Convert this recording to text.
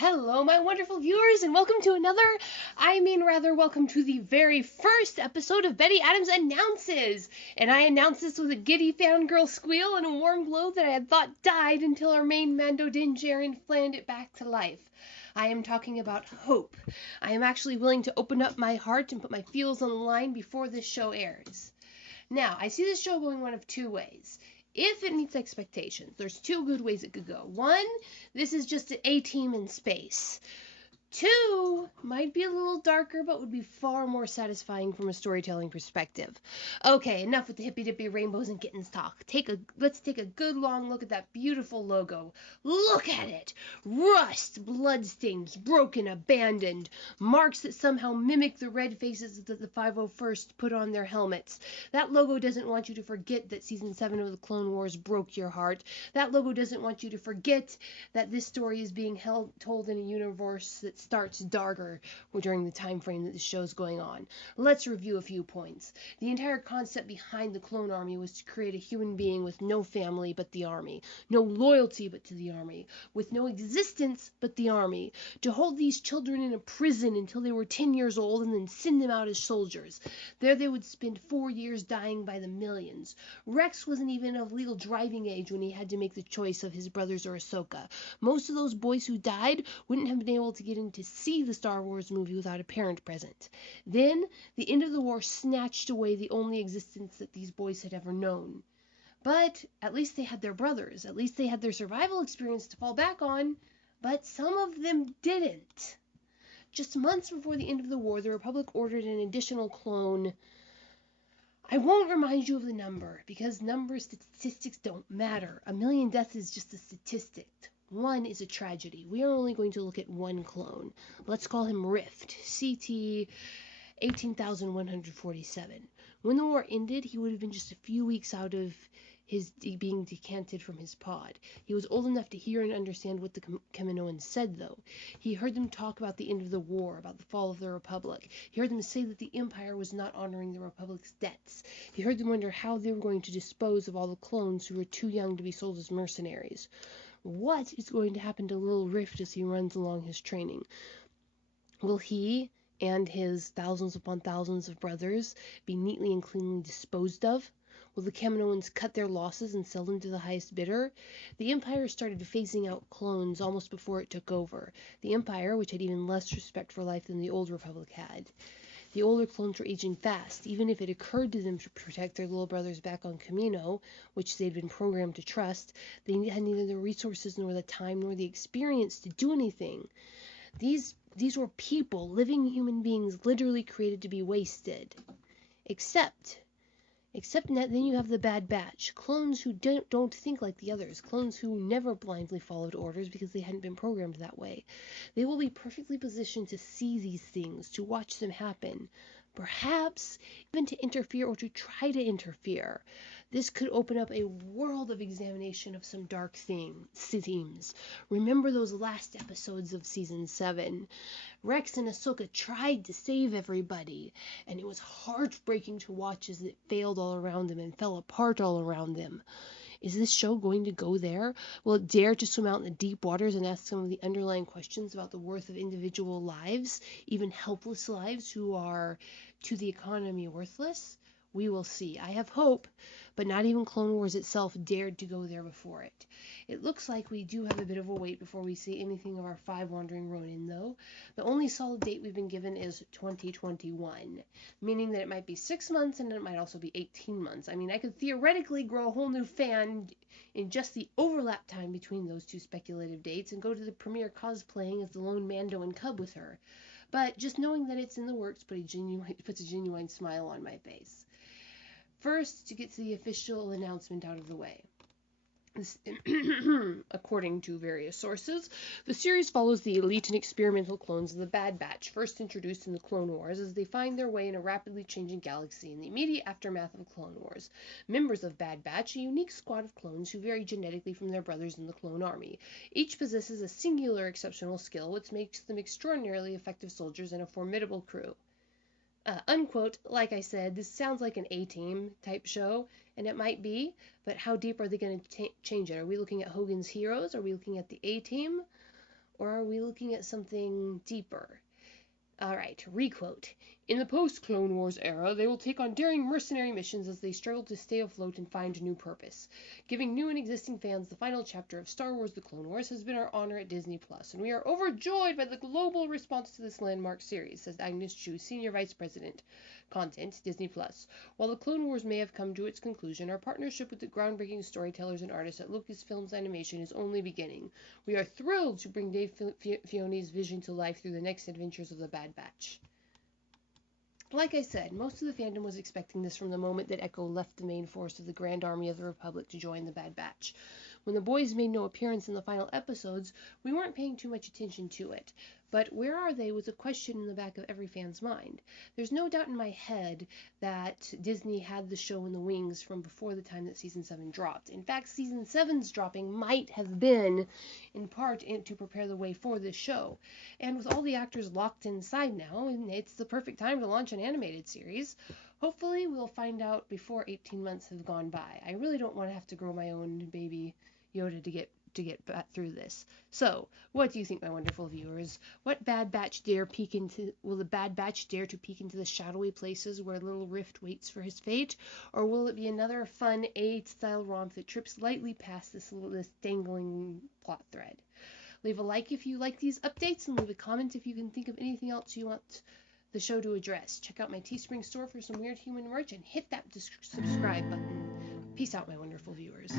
Hello, my wonderful viewers, and welcome to welcome to the very first episode of Betty Adams Announces. And I announce this with a giddy fangirl squeal and a warm glow that I had thought died until our main Mando Din Djarin fanned it back to life. I am talking about hope. I am actually willing to open up my heart and put my feels on the line before this show airs. Now, I see this show going one of two ways. If it meets expectations, there's two good ways it could go. One, this is just an A-team in space. Two, might be a little darker, but would be far more satisfying from a storytelling perspective. Okay, enough with the hippy-dippy rainbows and kittens talk. Let's take a good long look at that beautiful logo. Look at it! Rust, bloodstains, broken, abandoned, marks that somehow mimic the red faces that the 501st put on their helmets. That logo doesn't want you to forget that Season 7 of the Clone Wars broke your heart. That logo doesn't want you to forget that this story is being told in a universe that starts darker during the time frame that the show's going on. Let's review a few points. The entire concept behind the clone army was to create a human being with no family but the army, no loyalty but to the army, with no existence but the army, to hold these children in a prison until they were 10 years old and then send them out as soldiers. There they would spend 4 years dying by the millions. Rex wasn't even of legal driving age when he had to make the choice of his brothers or Ahsoka. Most of those boys who died wouldn't have been able to get in to see the Star Wars movie without a parent present. Then, the end of the war snatched away the only existence that these boys had ever known. But at least they had their brothers. At least they had their survival experience to fall back on. But some of them didn't. Just months before the end of the war, the Republic ordered an additional clone. I won't remind you of the number, because statistics don't matter. 1 million deaths is just a statistic. One is a tragedy. We are only going to look at one clone. Let's call him Rift, CT 18,147. When the war ended, he would have been just a few weeks out of his being decanted from his pod. He was old enough to hear and understand what the Kaminoans said, though. He heard them talk about the end of the war, about the fall of the Republic. He heard them say that the Empire was not honoring the Republic's debts. He heard them wonder how they were going to dispose of all the clones who were too young to be sold as mercenaries. What is going to happen to little Rift as he runs along his training? Will he and his thousands upon thousands of brothers be neatly and cleanly disposed of? Will the Kaminoans cut their losses and sell them to the highest bidder? The Empire started phasing out clones almost before it took over. The Empire, which had even less respect for life than the old Republic had. The older clones were aging fast. Even if it occurred to them to protect their little brothers back on Kamino, which they'd been programmed to trust, they had neither the resources nor the time nor the experience to do anything. These were people, living human beings, literally created to be wasted. Except then you have the Bad Batch, clones who don't think like the others, clones who never blindly followed orders because they hadn't been programmed that way. They will be perfectly positioned to see these things, to watch them happen, perhaps even to interfere or to try to interfere. This could open up a world of examination of some dark themes. Remember those last episodes of Season 7. Rex and Ahsoka tried to save everybody, and it was heartbreaking to watch as it failed all around them and fell apart all around them. Is this show going to go there? Will it dare to swim out in the deep waters and ask some of the underlying questions about the worth of individual lives, even helpless lives who are, to the economy, worthless? We will see. I have hope, but not even Clone Wars itself dared to go there before it. It looks like we do have a bit of a wait before we see anything of our 5 Wandering Ronin, though. The only solid date we've been given is 2021, meaning that it might be 6 months and it might also be 18 months. I mean, I could theoretically grow a whole new fan in just the overlap time between those two speculative dates and go to the premiere cosplaying as the lone Mando and Cub with her. But just knowing that it's in the works puts a genuine smile on my face. First, to get to the official announcement out of the way. According to various sources, the series follows the elite and experimental clones of the Bad Batch, first introduced in the Clone Wars, as they find their way in a rapidly changing galaxy in the immediate aftermath of the Clone Wars. Members of Bad Batch, a unique squad of clones who vary genetically from their brothers in the Clone Army. Each possesses a singular exceptional skill, which makes them extraordinarily effective soldiers and a formidable crew. Unquote, like I said, this sounds like an A-Team type show, and it might be, but how deep are they going to change it? Are we looking at Hogan's Heroes? Are we looking at the A-Team? Or are we looking at something deeper? Alright, requote. In the post-Clone Wars era, they will take on daring mercenary missions as they struggle to stay afloat and find new purpose. Giving new and existing fans the final chapter of Star Wars The Clone Wars has been our honor at Disney+, and we are overjoyed by the global response to this landmark series, says Agnes Chu, Senior Vice President, Content, Disney+. While The Clone Wars may have come to its conclusion, our partnership with the groundbreaking storytellers and artists at Lucasfilm's Animation is only beginning. We are thrilled to bring Dave Filoni's vision to life through the next adventures of the Bad Batch. Like I said, most of the fandom was expecting this from the moment that Echo left the main force of the Grand Army of the Republic to join the Bad Batch. When the boys made no appearance in the final episodes, we weren't paying too much attention to it. But where are they was a question in the back of every fan's mind. There's no doubt in my head that Disney had the show in the wings from before the time that Season 7 dropped. In fact, Season 7's dropping might have been, in part, to prepare the way for this show. And with all the actors locked inside now, it's the perfect time to launch an animated series. Hopefully, we'll find out before 18 months have gone by. I really don't want to have to grow my own baby Yoda to get through this. So, what do you think, my wonderful viewers? What Bad Batch will the Bad Batch dare to peek into the shadowy places where Little Rift waits for his fate? Or will it be another fun A-style romp that trips lightly past this dangling plot thread? Leave a like if you like these updates, and leave a comment if you can think of anything else you want the show to address. Check out my Teespring store for some weird human merch, and hit that subscribe button. Peace out, my wonderful viewers.